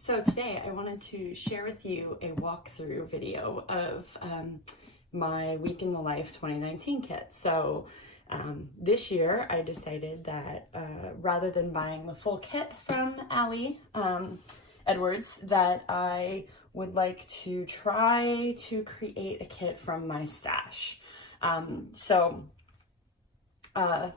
So today I wanted to share with you a walkthrough video of my Week in the Life 2019 kit. So this year I decided that rather than buying the full kit from Ali Edwards, that I would like to try to create a kit from my stash.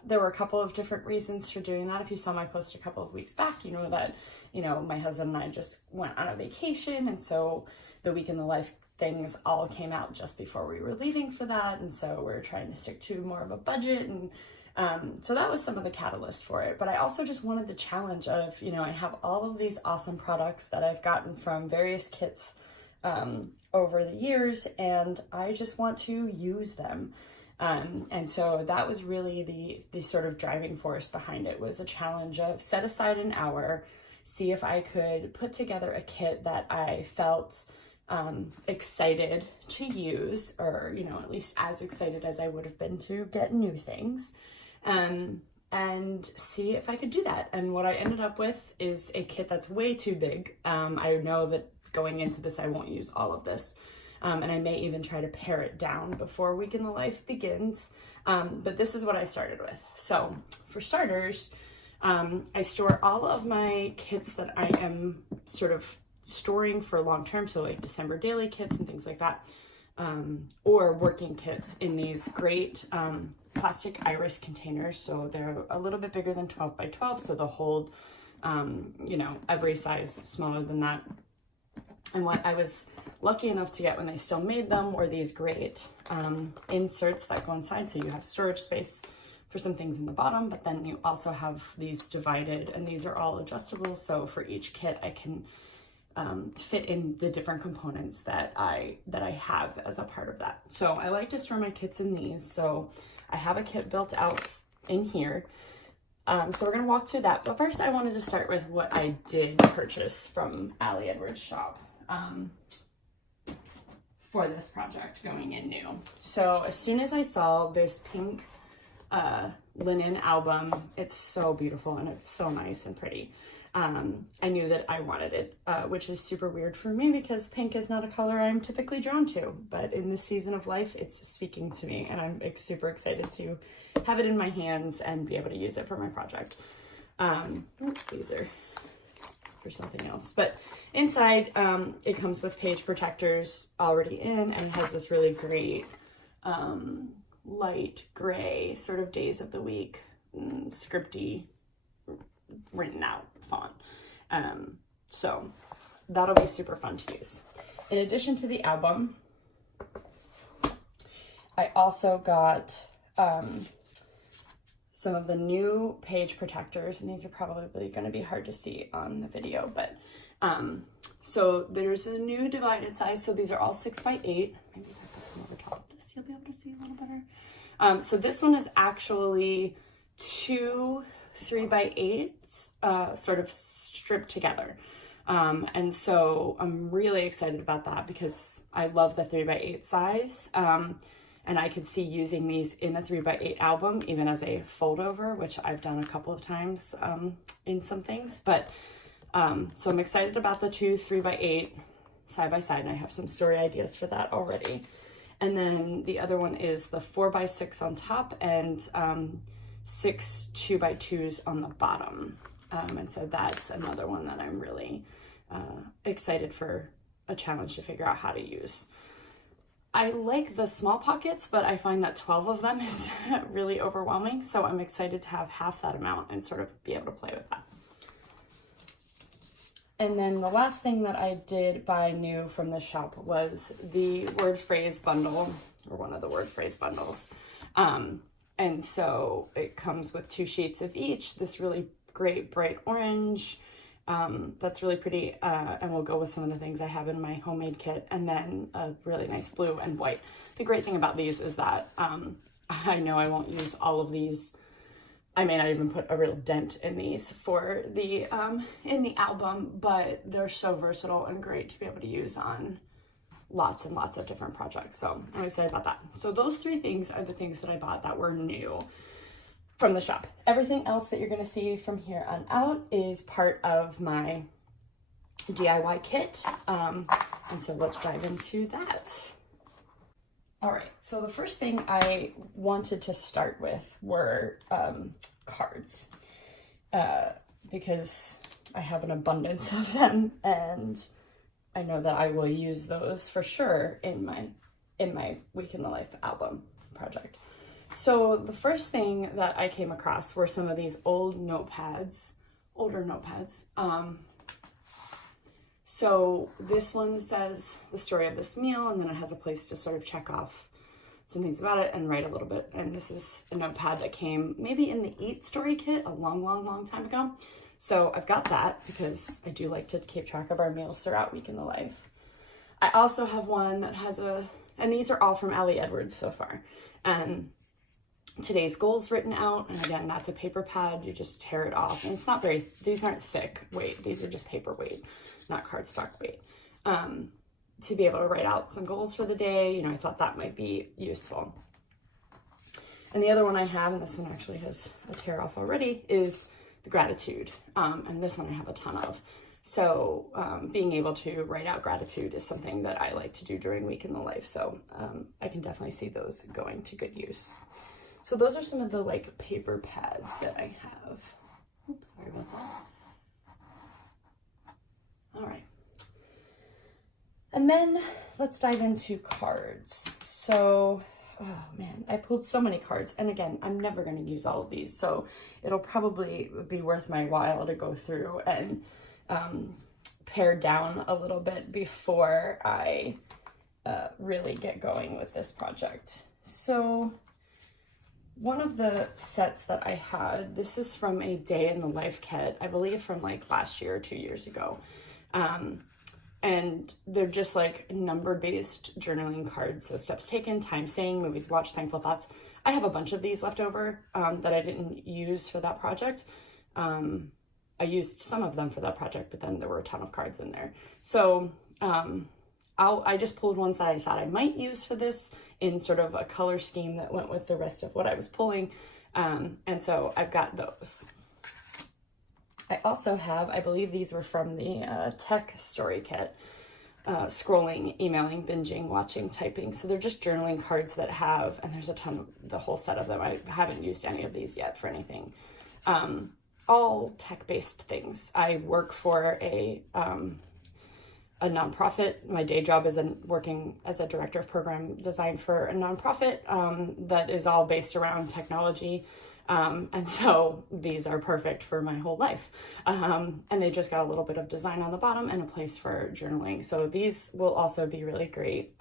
There were a couple of different reasons for doing that. If you saw my post a couple of weeks back, you know that, my husband and I just went on a vacation. And so the Week in the Life things all came out just before we were leaving for that. And so we're trying to stick to more of a budget. And so that was some of the catalyst for it. But I also just wanted the challenge of, I have all of these awesome products that I've gotten from various kits over the years, and I just want to use them. And so that was really the sort of driving force behind it, was a challenge of set aside an hour, see if I could put together a kit that I felt excited to use, or, at least as excited as I would have been to get new things, and see if I could do that. And what I ended up with is a kit that's way too big. I know that going into this, I won't use all of this. And I may even try to pare it down before Week in the Life begins. But this is what I started with. So for starters, I store all of my kits that I am sort of storing for long term. So like December daily kits and things like that, or working kits in these great plastic iris containers. So they're a little bit bigger than 12 by 12. So they'll hold, every size smaller than that. And what I was lucky enough to get when they still made them were these great inserts that go inside. So you have storage space for some things in the bottom, but then you also have these divided, and these are all adjustable. So for each kit, I can fit in the different components that I have as a part of that. So I like to store my kits in these. So I have a kit built out in here. So we're gonna walk through that. But first I wanted to start with what I did purchase from Ali Edwards' shop for this project going in new. So as soon as I saw this pink linen album, it's so beautiful and it's so nice and pretty. I knew that I wanted it, which is super weird for me because pink is not a color I'm typically drawn to, but in this season of life, it's speaking to me, and I'm super excited to have it in my hands and be able to use it for my project. These are for something else, but inside it comes with page protectors already in, and it has this really great light gray sort of days of the week scripty written out font. So that'll be super fun to use. In addition to the album, I also got some of the new page protectors, and these are probably going to be hard to see on the video, but so there's a new divided size. So these are all 6 by 8. Maybe if I put them over top of this, you'll be able to see a little better. So this one is actually 2 3 by 8s sort of stripped together. And so I'm really excited about that because I love the 3 by 8 size. And I could see using these in a 3 by 8 album, even as a fold over, which I've done a couple of times in some things. But so I'm excited about the 2 3 by 8 side by side, and I have some story ideas for that already. And then the other one is the 4 by 6 on top, and 6 2 by 2s on the bottom. And so that's another one that I'm really excited for a challenge to figure out how to use. I like the small pockets, but I find that 12 of them is really overwhelming. So I'm excited to have half that amount and sort of be able to play with that. And then the last thing that I did buy new from the shop was the word phrase bundle, or one of the word phrase bundles. And so it comes with 2 sheets of each, this really great bright orange, that's really pretty, and will go with some of the things I have in my homemade kit, and then a really nice blue and white. The great thing about these is that I know I won't use all of these. I may not even put a real dent in these for the in the album, but they're so versatile and great to be able to use on lots and lots of different projects. So I'm excited about that. So those 3 things are the things that I bought that were new from the shop. Everything else that you're going to see from here on out is part of my DIY kit. And so let's dive into that. All right, so the first thing I wanted to start with were cards, because I have an abundance of them, and I know that I will use those for sure in my Week in the Life album project. So the first thing that I came across were some of these older notepads. So this one says the story of this meal, and then it has a place to sort of check off some things about it and write a little bit. And this is a notepad that came maybe in the Eat Story kit a long time ago. So I've got that because I do like to keep track of our meals throughout Week in the Life. I also have one that has and these are all from Ali Edwards so far. And today's goals written out, and again, that's a paper pad. You just tear it off, and it's not these aren't thick weight. These are just paper weight, not cardstock weight. To be able to write out some goals for the day, I thought that might be useful. And the other one I have, and this one actually has a tear off already, is the gratitude. And this one I have a ton of. So being able to write out gratitude is something that I like to do during Week in the Life. So I can definitely see those going to good use. So those are some of the paper pads that I have. Oops, sorry about that. All right. And then let's dive into cards. So, oh man, I pulled so many cards. And again, I'm never going to use all of these. So it'll probably be worth my while to go through and pare down a little bit before I really get going with this project. So one of the sets that I had, this is from a Day in the Life kit, I believe from last year or 2 years ago. And they're just number-based journaling cards. So steps taken, time saying, movies watched, thankful thoughts. I have a bunch of these left over that I didn't use for that project. I used some of them for that project, but then there were a ton of cards in there. So I just pulled ones that I thought I might use for this in sort of a color scheme that went with the rest of what I was pulling. And so I've got those. I also have, I believe these were from the tech story kit, scrolling, emailing, binging, watching, typing. So they're just journaling cards that have, and there's a ton, the whole set of them. I haven't used any of these yet for anything. All tech-based things. I work for a nonprofit. My day job is working as a director of program design for a nonprofit that is all based around technology. And so these are perfect for my whole life. And they just got a little bit of design on the bottom and a place for journaling. So these will also be really great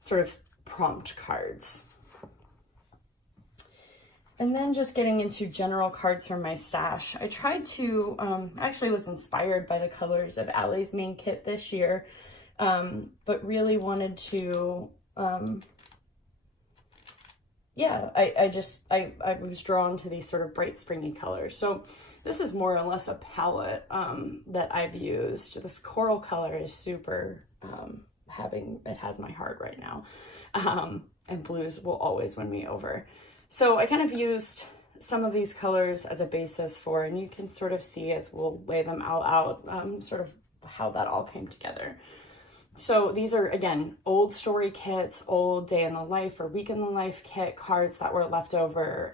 sort of prompt cards. And then just getting into general cards from my stash. I tried to, actually was inspired by the colors of Ali's main kit this year, but really wanted to, I was drawn to these sort of bright springy colors. So this is more or less a palette that I've used. This coral color is super, it has my heart right now. And blues will always win me over. So I kind of used some of these colors as a basis for, and you can sort of see as we'll lay them all out, sort of how that all came together. So these are, again, old story kits, old Day in the Life or Week in the Life kit cards that were left over,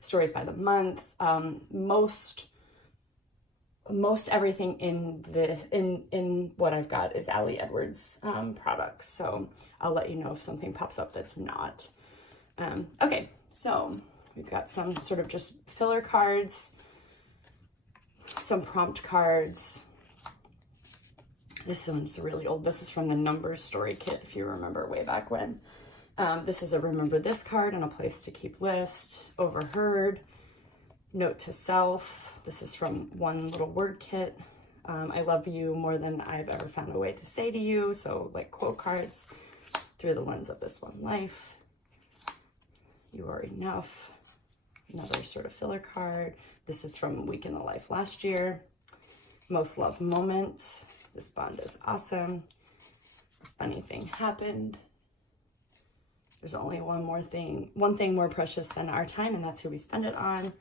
stories by the month. Most everything in this, in what I've got is Ali Edwards products. So I'll let you know if something pops up that's not. Okay, so we've got some sort of just filler cards, some prompt cards. This one's really old. This is from the Numbers story kit, if you remember way back when. This is a remember this card and a place to keep lists, overheard, note to self. This is from One Little Word kit. I love you more than I've ever found a way to say to you. So quote cards through the lens of this one life. You are enough. Another sort of filler card. This is from Week in the Life last year. Most loved moment. This bond is awesome. A funny thing happened. There's only one thing more precious than our time, and that's who we spend it on.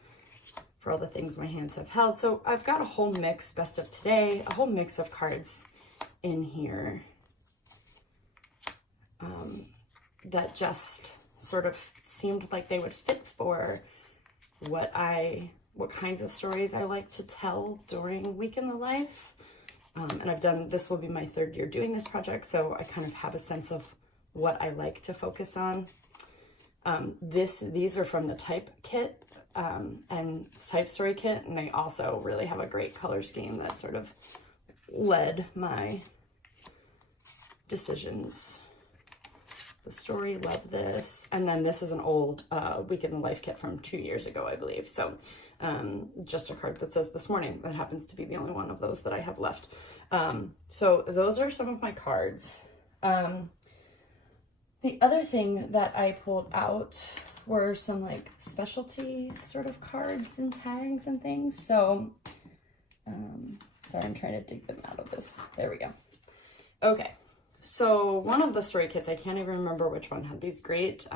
for all the things my hands have held. So I've got a whole mix, best of today, a whole mix of cards in here that just sort of seemed like they would fit for what kinds of stories I like to tell during Week in the Life. And I've done, this will be my 3rd year doing this project, so I kind of have a sense of what I like to focus on. These are from the Type kit, and Type Story kit, and they also really have a great color scheme that sort of led my decisions. The story led this, and then this is an old Week in the Life kit from 2 years ago, I believe. So just a card that says This Morning. That happens to be the only one of those that I have left. So those are some of my cards. The other thing that I pulled out were some like specialty sort of cards and tags and things. So, sorry, I'm trying to dig them out of this. There we go. Okay. So one of the story kits, I can't even remember which one, had these great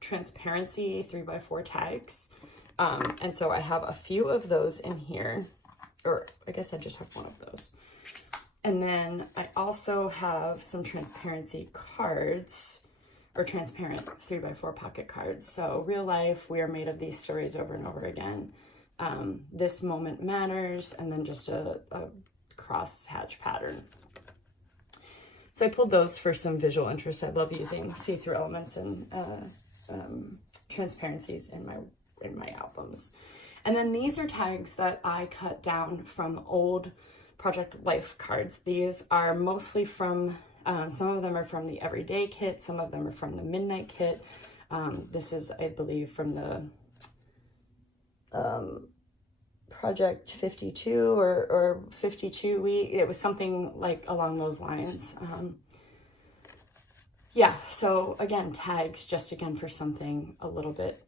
transparency 3x4 tags. And so I have a few of those in here, or I guess I just have one of those. And then I also have some transparency cards, or transparent 3x4 pocket cards. So real life, we are made of these stories over and over again. This moment matters, and then just a cross hatch pattern. So I pulled those for some visual interest. I love using see-through elements and transparencies in my albums. And then these are tags that I cut down from old Project Life cards. These are mostly from, some of them are from the Everyday kit, some of them are from the Midnight kit. This is, I believe, from the Project 52 or 52 week. It was something like along those lines. Yeah, so again, tags just again for something a little bit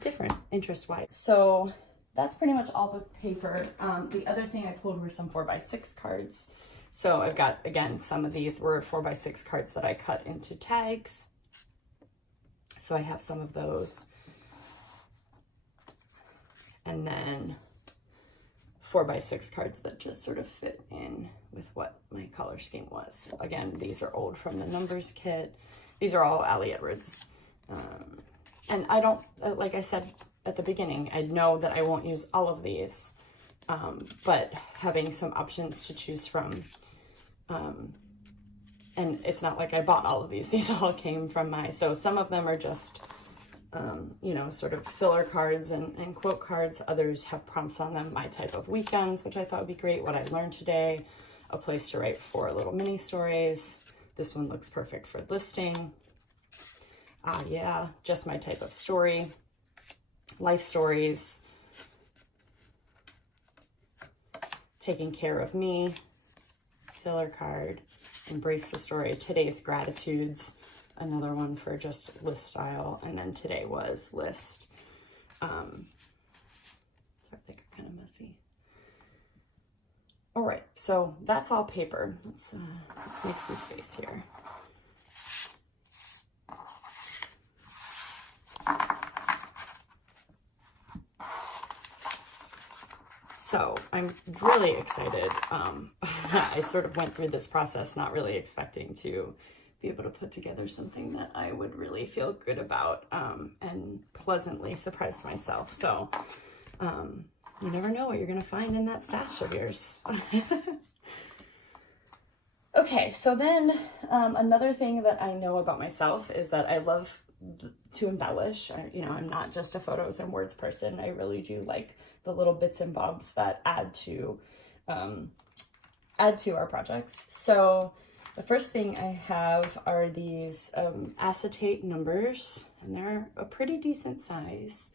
different interest-wise. So that's pretty much all the paper. The other thing I pulled were some 4x6 cards. So I've got, again, some of these were 4x6 cards that I cut into tags. So I have some of those. And then 4x6 cards that just sort of fit in with what my color scheme was. Again, these are old from the Numbers kit. These are all Ali Edwards. And I don't, like I said at the beginning, I know that I won't use all of these, but having some options to choose from, and it's not like I bought all of these all came from so some of them are just, you know, sort of filler cards and quote cards. Others have prompts on them, my type of weekends, which I thought would be great, what I learned today, a place to write 4 little mini stories. This one looks perfect for listing. Yeah, just my type of story, life stories, taking care of me, filler card, embrace the story, today's gratitudes, another one for just list style, and then today was list. Sorry, I think I'm kind of messy. All right, so that's all paper. Let's make some space here. So I'm really excited. I sort of went through this process not really expecting to be able to put together something that I would really feel good about, and pleasantly surprised myself. So you never know what you're going to find in that stash of yours. Okay, so then another thing that I know about myself is that I love to embellish. I'm not just a photos and words person. I really do like the little bits and bobs that add to our projects. So the first thing I have are these acetate numbers, and they're a pretty decent size.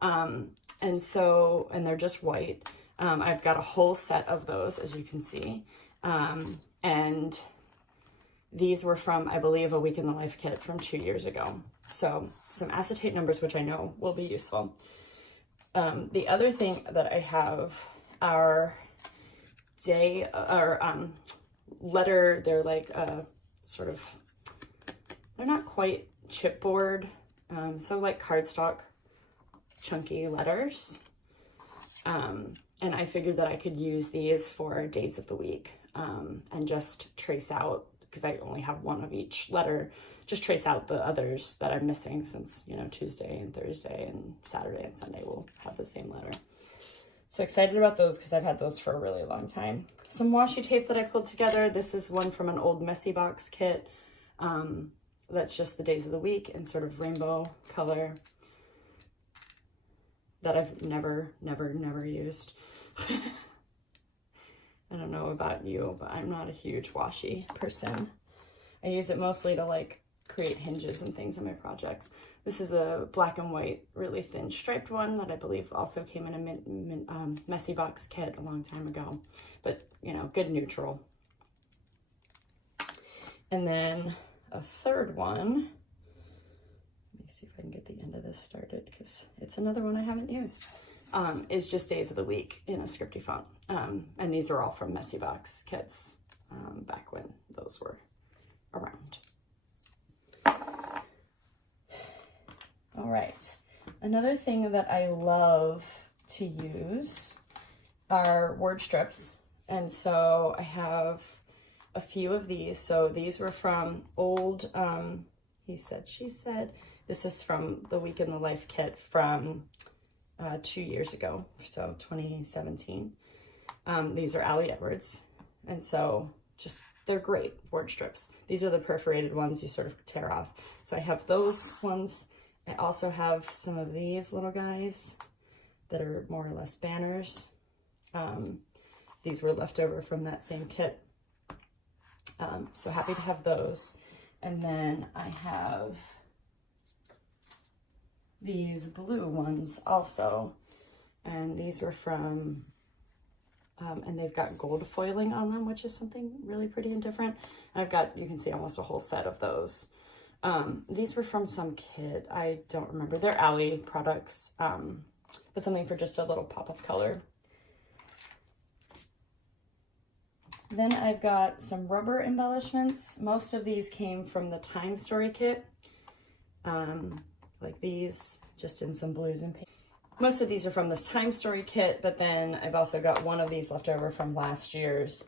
And they're just white. I've got a whole set of those, as you can see. And these were from, I believe, a Week in the Life kit from 2 years ago. So some acetate numbers, which I know will be useful. The other thing that I have are letter, they're like sort of, they're not quite chipboard, so like cardstock chunky letters. And I figured that I could use these for days of the week, and just trace out, because I only have one of each letter, just trace out the others that I'm missing, since, you know, Tuesday and Thursday and Saturday and Sunday will have the same letter. So excited about those because I've had those for a really long time. Some washi tape that I pulled together. This is one from an old Messy Box kit. That's just the days of the week in sort of rainbow color that I've never used. I don't know about you, but I'm not a huge washi person. I use it mostly to like create hinges and things in my projects. This is a black and white, really thin striped one that I believe also came in a Messy Box kit a long time ago, but you know, good neutral. And then a third one, let me see if I can get the end of this started because it's another one I haven't used, is just days of the week in a scripty font. And these are all from Messy Box kits, back when those were around. All right, another thing that I love to use are word strips. And so I have a few of these. So these were from old, he said, she said, this is from the Week in the Life kit from 2 years ago, so 2017. These are Ali Edwards. And so just, they're great word strips. These are the perforated ones you sort of tear off. So I have those ones. I also have some of these little guys that are more or less banners. These were left over from that same kit. So happy to have those. And then I have these blue ones also. And these were from, and they've got gold foiling on them, which is something really pretty and different. I've got, you can see almost a whole set of those. These were from some kit, I don't remember. They're Ali products, but something for just a little pop of color. Then I've got some rubber embellishments. Most of these came from the Time Story kit, like these, just in some blues and pink. Most of these are from this Time Story kit, but then I've also got one of these left over from last year's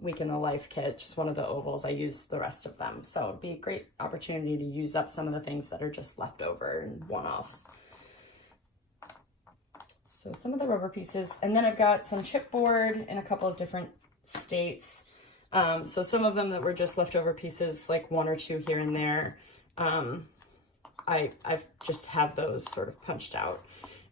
Week in the Life kit, just one of the ovals. I used the rest of them. So it'd be a great opportunity to use up some of the things that are just left over and one-offs. So some of the rubber pieces. And then I've got some chipboard in a couple of different states. So some of them that were just leftover pieces, like one or two here and there. I've just have those sort of punched out.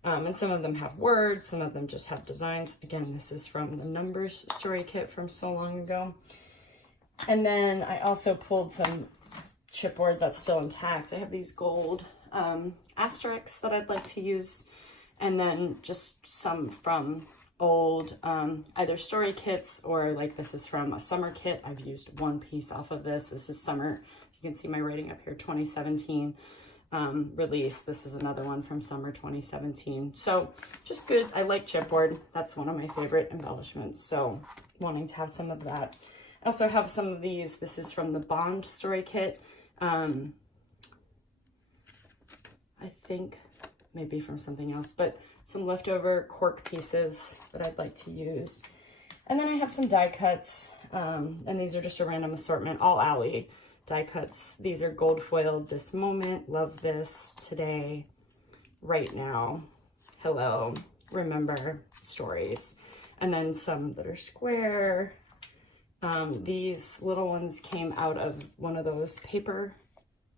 And some of them have words, some of them just have designs. Again, this is from the Numbers Story kit from so long ago. And then I also pulled some chipboard that's still intact. I have these gold asterisks that I'd like to use. And then just some from old either story kits, or like this is from a summer kit. I've used one piece off of this. This is summer. You can see my writing up here, 2017. Release. This is another one from summer 2017. So just good. I like chipboard. That's one of my favorite embellishments. So wanting to have some of that. I also have some of these. This is from the Bond story kit. I think maybe from something else, but some leftover cork pieces that I'd like to use. And then I have some die cuts, and these are just a random assortment, all Ali die cuts. These are gold foiled. This moment, love this, today, right now, hello, remember, stories. And then some that are square. These little ones came out of one of those paper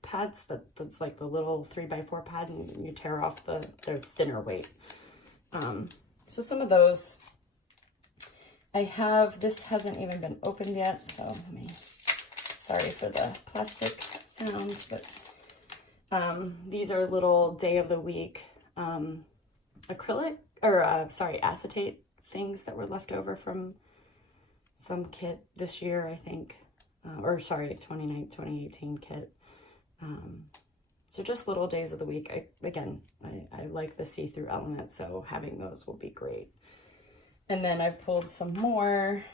pads that's like the little 3x4 pad, and you tear off they're thinner weight. So some of those I have. This hasn't even been opened yet, so let me, sorry for the plastic sounds, but these are little day of the week acrylic, or sorry, acetate things that were left over from some kit this year, I think, or sorry, 2018 kit. So just little days of the week. I like the see-through element, so having those will be great. And then I've pulled some more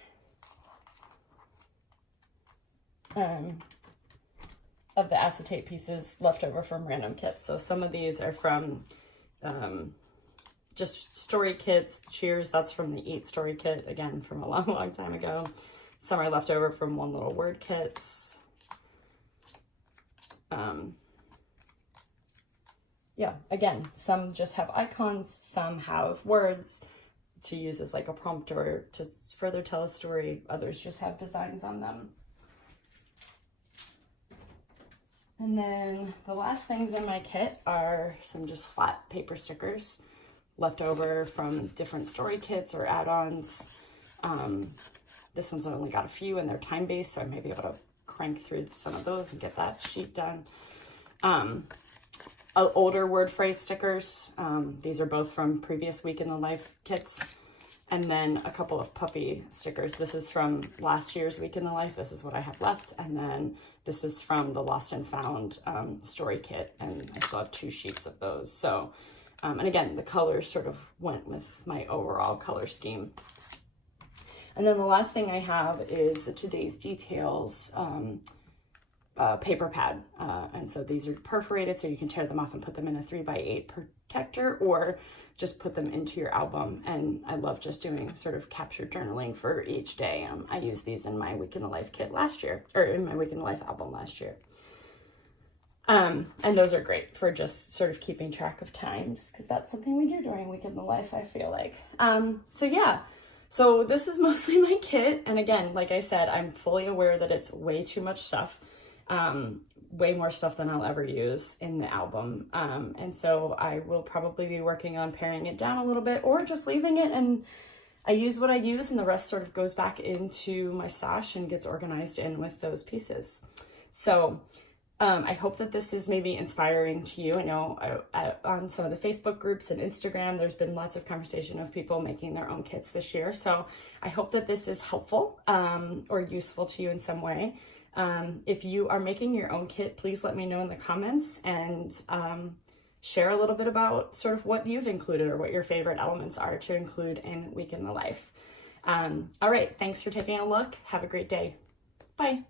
of the acetate pieces left over from random kits. So some of these are from just story kits. Cheers, that's from the 8 story kit, again, from a long, long time ago. Some are left over from One Little Word kits. Yeah, again, some just have icons, some have words to use as like a prompt or to further tell a story. Others just have designs on them. And then the last things in my kit are some just flat paper stickers left over from different story kits or add-ons. This one's only got a few and they're time-based, so I may be able to crank through some of those and get that sheet done. Older word phrase stickers. These are both from previous Week in the Life kits. And then a couple of puppy stickers. This is from last year's Week in the Life. This is what I have left. And then this is from the Lost and Found story kit. And I still have 2 sheets of those. So, and again, the colors sort of went with my overall color scheme. And then the last thing I have is the Today's Details paper pad. And so these are perforated, so you can tear them off and put them in a 3x8 protector, or just put them into your album. And I love just doing sort of captured journaling for each day. I used these in my Week in the Life kit last year, or in my Week in the Life album last year. And those are great for just sort of keeping track of times, because that's something we do during Week in the Life, I feel like. So yeah, so this is mostly my kit. And again, like I said, I'm fully aware that it's way too much stuff. Way more stuff than I'll ever use in the album. And so I will probably be working on paring it down a little bit, or just leaving it and I use what I use and the rest sort of goes back into my stash and gets organized in with those pieces. So I hope that this is maybe inspiring to you. I know on some of the Facebook groups and Instagram, there's been lots of conversation of people making their own kits this year. So I hope that this is helpful or useful to you in some way. If you are making your own kit, please let me know in the comments and share a little bit about sort of what you've included or what your favorite elements are to include in Week in the Life. All right, thanks for taking a look. Have a great day. Bye.